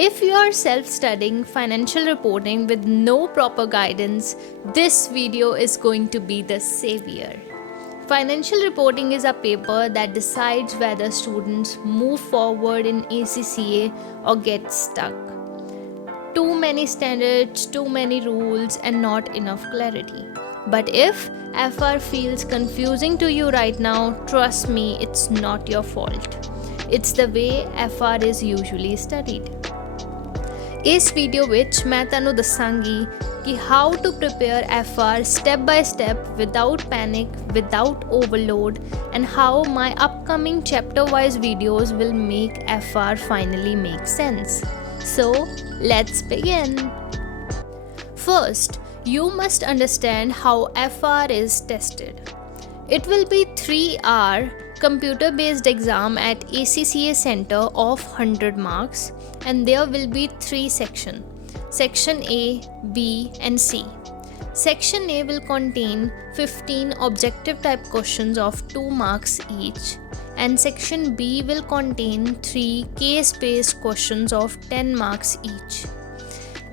If you are self-studying financial reporting with no proper guidance, this video is going to be the savior. Financial reporting is a paper that decides whether students move forward in ACCA or get stuck. Too many standards, too many rules, and not enough clarity. But if FR feels confusing to you right now, trust me, it's not your fault. It's the way FR is usually studied. ਇਸ video ਵਿੱਚ ਮੈਂ ਤੁਹਾਨੂੰ ਦੱਸਾਂਗੀ ਕਿ how to prepare FR step by step without panic, without overload, and how my upcoming chapter-wise videos will make FR finally make sense. So, let's begin. First, you must understand how FR is tested. It will be 3-hour computer-based exam at ACCA Center of 100 marks, and there will be 3 sections. Section A, B, and C. Section A will contain 15 objective type questions of 2 marks each, and Section B will contain 3 case-based questions of 10 marks each.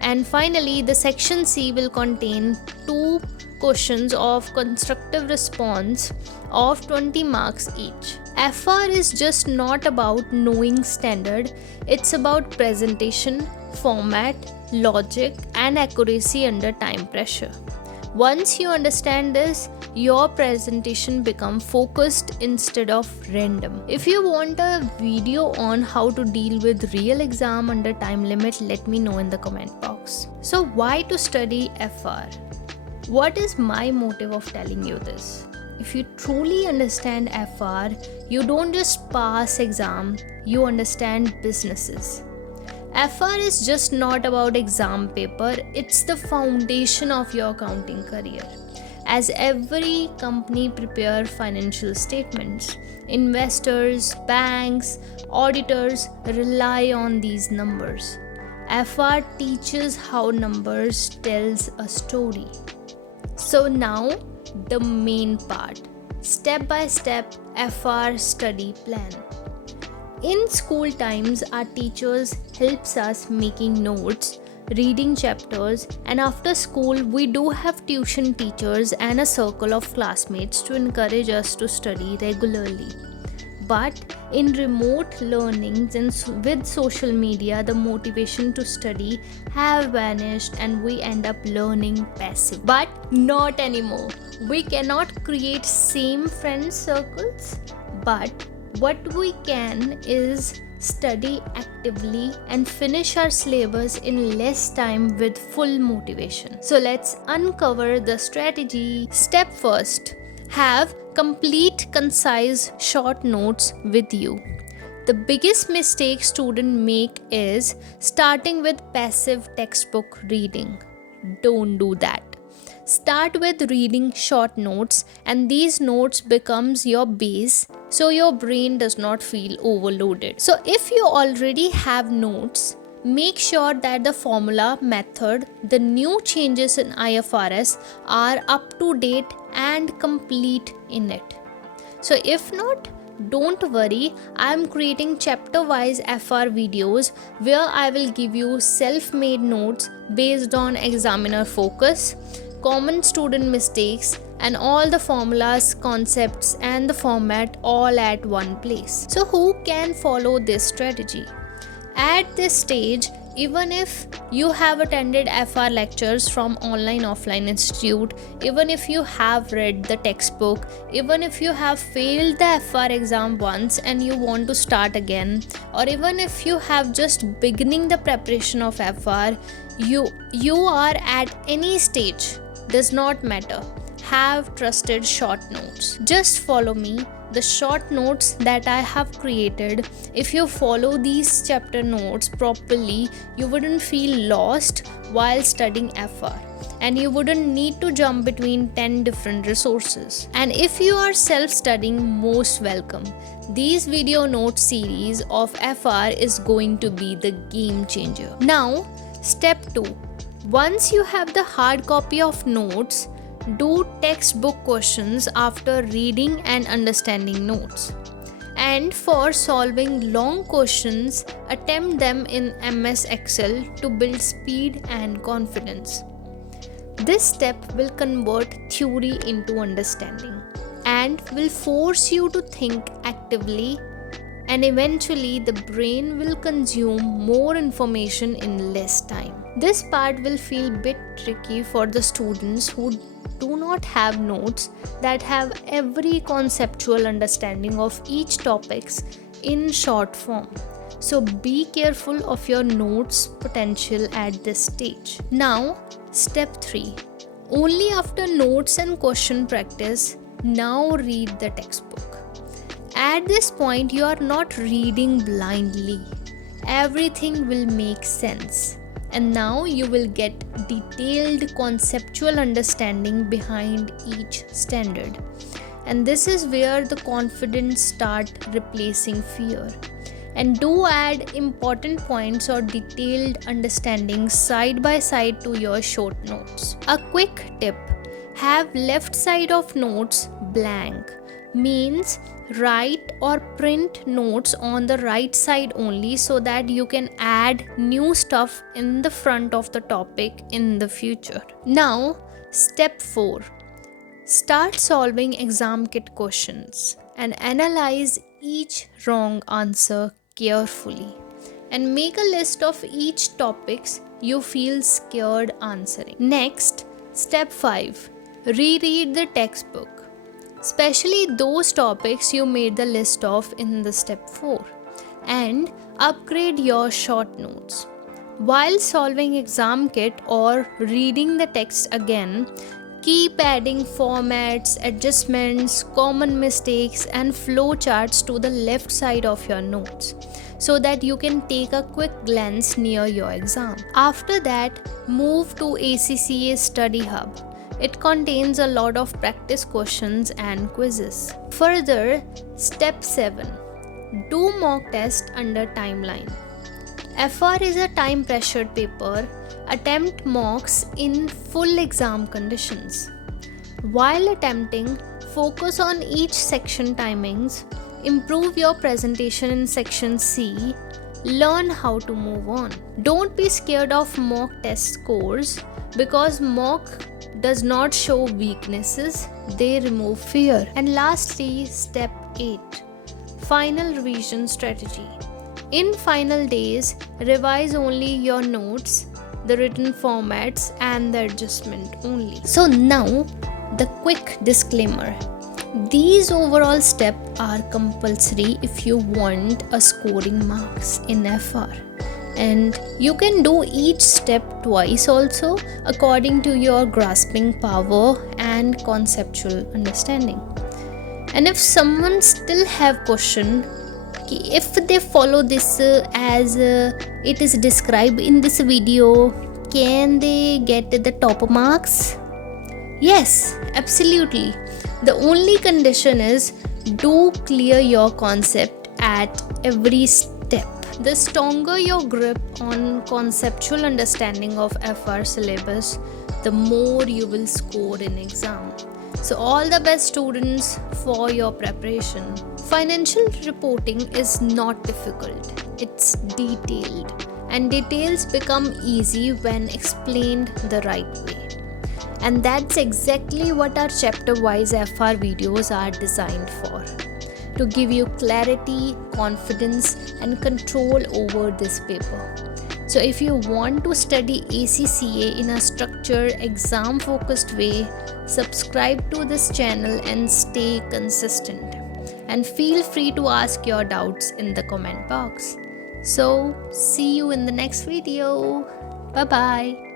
And finally, the Section C will contain 2 questions of constructive response of 20 marks each. FR is just not about knowing standard, it's about presentation, format, logic, and accuracy under time pressure. Once you understand this, your presentation becomes focused instead of random. If you want a video on how to deal with real exam under time limit, let me know in the comment box. So why to study FR? What is my motive of telling you this? If you truly understand FR, you don't just pass exam, you understand businesses. FR is just not about exam paper, it's the foundation of your accounting career. As every company prepare financial statements, investors, banks, auditors rely on these numbers. FR teaches how numbers tells a story. So now, the main part, step-by-step FR study plan. In school times, our teachers helps us making notes, reading chapters, and after school, we do have tuition teachers and a circle of classmates to encourage us to study regularly. But in remote learnings and with social media, the motivation to study have vanished and we end up learning passive. But not anymore. We cannot create same friend circles, but what we can is study actively and finish our syllabus in less time with full motivation. So let's uncover the strategy. Step first, have complete, concise, short notes with you. The biggest mistake students make is starting with passive textbook reading. Don't do that. Start with reading short notes, and these notes becomes your base so your brain does not feel overloaded. So if you already have notes, make sure that the formula, method, the new changes in IFRS are up to date and complete in it. So if not, don't worry, I am creating chapter-wise FR videos where I will give you self-made notes based on examiner focus, common student mistakes, and all the formulas, concepts, and the format all at one place. So who can follow this strategy? At this stage, even if you have attended FR lectures from offline institute, even if you have read the textbook, even if you have failed the FR exam once and you want to start again, or even if you have just beginning the preparation of FR, you are at any stage, does not matter. Have trusted short notes. Just follow me. The short notes that I have created, if you follow these chapter notes properly, you wouldn't feel lost while studying FR, and you wouldn't need to jump between 10 different resources. And if you are self-studying, most welcome. These video note series of FR is going to be the game changer. Now, step 2. Once you have the hard copy of notes, do textbook questions after reading and understanding notes. And for solving long questions, attempt them in MS Excel to build speed and confidence. This step will convert theory into understanding and will force you to think actively, and eventually the brain will consume more information in less time. This part will feel a bit tricky for the students who do not have notes that have every conceptual understanding of each topics in short form. So be careful of your notes potential at this stage. Now, step 3. Only after notes and question practice, now read the textbook. At this point, you are not reading blindly. Everything will make sense. And now you will get detailed conceptual understanding behind each standard. And this is where the confidence start replacing fear. And do add important points or detailed understanding side by side to your short notes. A quick tip: have left side of notes blank. Means write or print notes on the right side only, so that you can add new stuff in the front of the topic in the future. Now, step 4. Start solving exam kit questions and analyze each wrong answer carefully, and make a list of each topics you feel scared answering. Next, step 5. Reread the textbook, especially those topics you made the list of in the step 4, and upgrade your short notes. While solving exam kit or reading the text again, keep adding formats, adjustments, common mistakes, and flowcharts to the left side of your notes, so that you can take a quick glance near your exam. After that, move to ACCA Study Hub. It contains a lot of practice questions and quizzes. Further, step 7. Do mock test under timeline. FR is a time pressured paper. Attempt mocks in full exam conditions. While attempting, focus on each section timings, improve your presentation in section C, learn how to move on. Don't be scared of mock test scores, because mock does not show weaknesses, they remove fear. And lastly, step 8. Final revision strategy. In final days, revise only your notes, the written formats, and the adjustment only. So now, the quick disclaimer. These overall steps are compulsory if you want a scoring marks in FR. And you can do each step twice also, according to your grasping power and conceptual understanding. And if someone still have question, if they follow this as it is described in this video, can they get the top marks? Yes, absolutely. The only condition is do clear your concept at every step. The stronger your grip on conceptual understanding of FR syllabus, the more you will score in exam. So all the best, students, for your preparation. Financial reporting is not difficult. It's detailed, and details become easy when explained the right way. And that's exactly what our chapter-wise FR videos are designed for. To give you clarity, confidence, and control over this paper. So if you want to study ACCA in a structured, exam-focused way, subscribe to this channel and stay consistent. And feel free to ask your doubts in the comment box. So, see you in the next video. Bye-bye.